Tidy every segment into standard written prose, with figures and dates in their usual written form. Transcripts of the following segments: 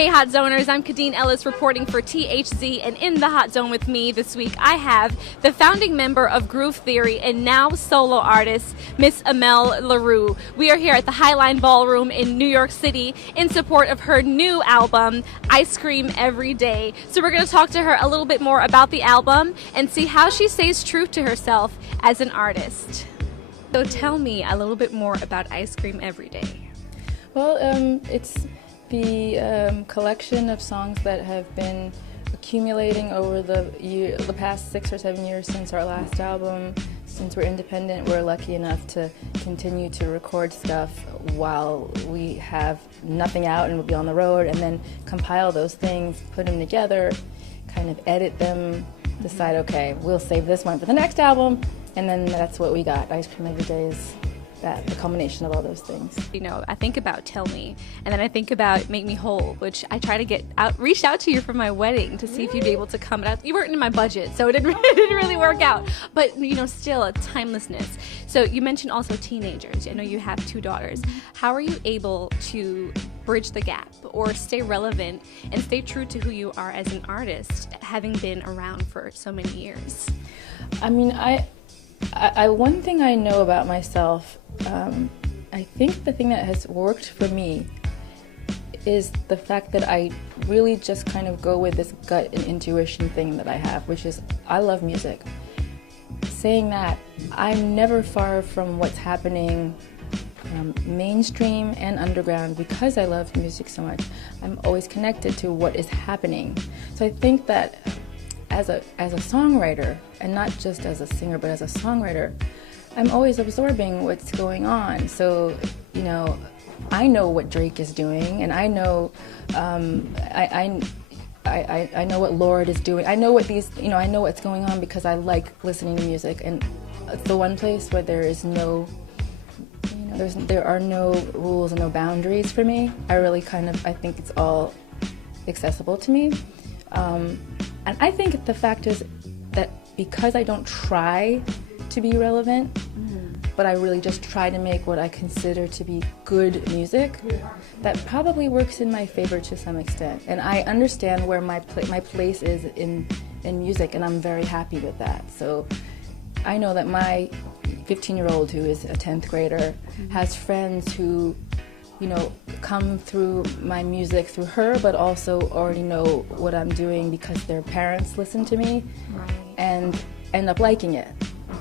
Hey Hot Zoners, I'm Khadeen Ellis reporting for THZ, and in the Hot Zone with me this week I have the founding member of Groove Theory and now solo artist, Miss Amel Larrieux. We are here at the Highline Ballroom in New York City in support of her new album, Ice Cream Every Day. So we're going to talk to her a little bit more about the album and see how she stays true to herself as an artist. So tell me a little bit more about Ice Cream Every Day. Well, it's the collection of songs that have been accumulating over the past 6 or 7 years since our last album. Since we're independent, we're lucky enough to continue to record stuff while we have nothing out and we'll be on the road, and then compile those things, put them together, kind of edit them, decide, okay, we'll save this one for the next album, and then that's what we got. Ice Cream Every Day is the culmination of all those things. You know, I think about Tell Me, and then I think about Make Me Whole, which I try to reached out to you for my wedding to see if you'd be able to come out. You weren't in my budget, so it didn't really work out. But, you know, still a timelessness. So you mentioned also teenagers. I know you have 2 daughters. How are you able to bridge the gap or stay relevant and stay true to who you are as an artist, having been around for so many years? I mean, one thing I know about myself, I think the thing that has worked for me is the fact that I really just kind of go with this gut and intuition thing that I have, which is I love music. Saying that, I'm never far from what's happening mainstream and underground because I love music so much. I'm always connected to what is happening. So I think that as a songwriter, and not just as a singer, but as a songwriter, I'm always absorbing what's going on. So, you know, I know what Drake is doing, and I know, I know what Lord is doing. I know what I know what's going on because I like listening to music, and it's the one place where there is no, there are no rules and no boundaries for me. I think it's all accessible to me. And I think the fact is that because I don't try to be relevant, but I really just try to make what I consider to be good music, that probably works in my favor to some extent. And I understand where my place is in music, and I'm very happy with that. So I know that my 15-year-old, who is a 10th grader, has friends who, you know, come through my music through her, but also already know what I'm doing because their parents listen to me and end up liking it.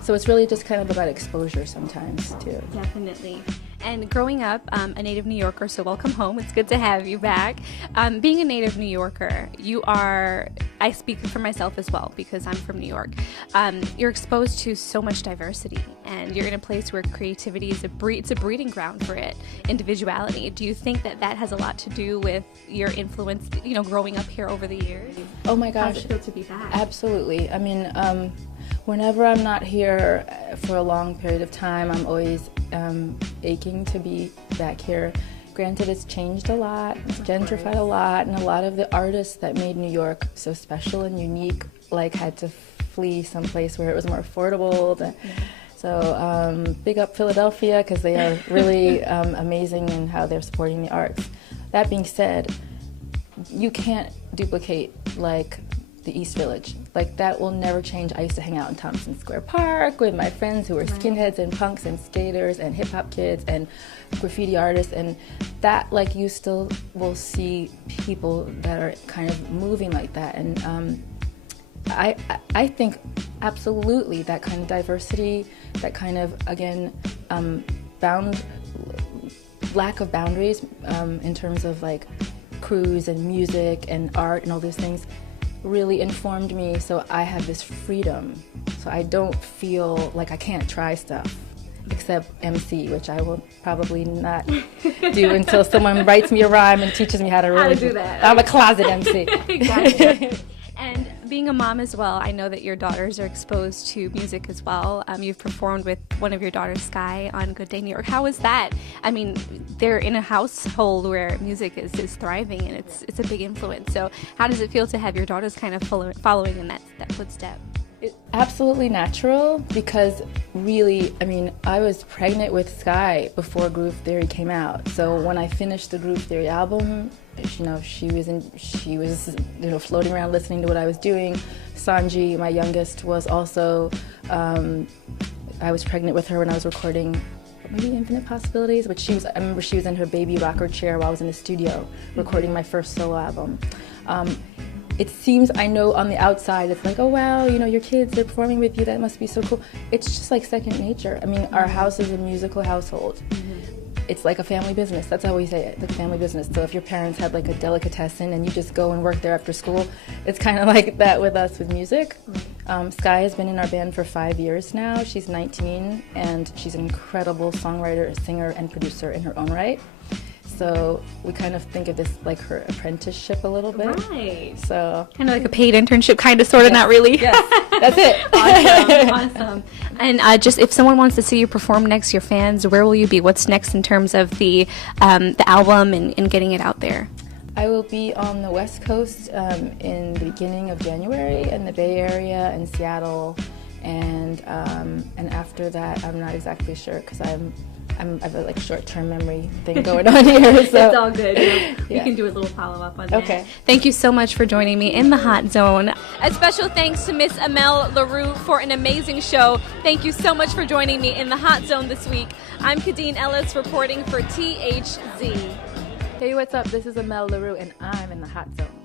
So it's really just kind of about exposure sometimes, too. Definitely. And growing up a native New Yorker, so welcome home. It's good to have you back. Being a native New Yorker, I speak for myself as well because I'm from New York. You're exposed to so much diversity, and you're in a place where creativity is it's a breeding ground for it, individuality. Do you think that has a lot to do with your influence, you know, growing up here over the years? Oh my gosh. How does it feel to be back? Absolutely. I mean, whenever I'm not here for a long period of time, I'm always aching to be back here. Granted, it's changed a lot, it's gentrified a lot, and a lot of the artists that made New York so special and unique had to flee someplace where it was more affordable. So big up Philadelphia, because they are really amazing in how they're supporting the arts. That being said, you can't duplicate the East Village. That will never change. I used to hang out in Thompson Square Park with my friends who were skinheads and punks and skaters and hip-hop kids and graffiti artists, and that, you still will see people that are kind of moving like that. And I think absolutely that kind of diversity, that kind of, again, lack of boundaries in terms of crews and music and art and all those things really informed me, so I have this freedom. So I don't feel like I can't try stuff except MC, which I will probably not do until someone writes me a rhyme and teaches me how to do that. I'm a closet MC. Exactly. And being a mom as well, I know that your daughters are exposed to music as well. You've performed with one of your daughters, Sky, on Good Day New York. How is that? I mean, they're in a household where music is thriving, and it's a big influence. So how does it feel to have your daughters kind of following in that footstep? Absolutely natural, because really, I mean, I was pregnant with Sky before Groove Theory came out. So when I finished the Groove Theory album, you know, she was floating around listening to what I was doing. Sanji, my youngest, was also, I was pregnant with her when I was recording maybe Infinite Possibilities, but I remember she was in her baby rocker chair while I was in the studio recording my first solo album. It seems, I know on the outside, it's like, oh wow, you know, your kids, they're performing with you, that must be so cool. It's just like second nature. I mean, our house is a musical household. It's like a family business. That's how we say it, the family business. So if your parents had like a delicatessen and you just go and work there after school, it's kind of like that with us with music. Sky has been in our band for 5 years now. She's 19, and she's an incredible songwriter, singer, and producer in her own right. So we kind of think of this like her apprenticeship a little bit. Right. So kind of like a paid internship, kind of, sort of, not really. Yes, that's it. Awesome. And just if someone wants to see you perform next, your fans, where will you be? What's next in terms of the album and getting it out there? I will be on the West Coast in the beginning of January, in the Bay Area and Seattle, and after that, I'm not exactly sure because I have a like short-term memory thing going on here. So. It's all good. Yeah. We can do a little follow-up on that. Okay. Thank you so much for joining me in the Hot Zone. A special thanks to Miss Amel Larrieux for an amazing show. Thank you so much for joining me in the Hot Zone this week. I'm Khadeen Ellis reporting for THZ. Hey, what's up? This is Amel Larrieux, and I'm in the Hot Zone.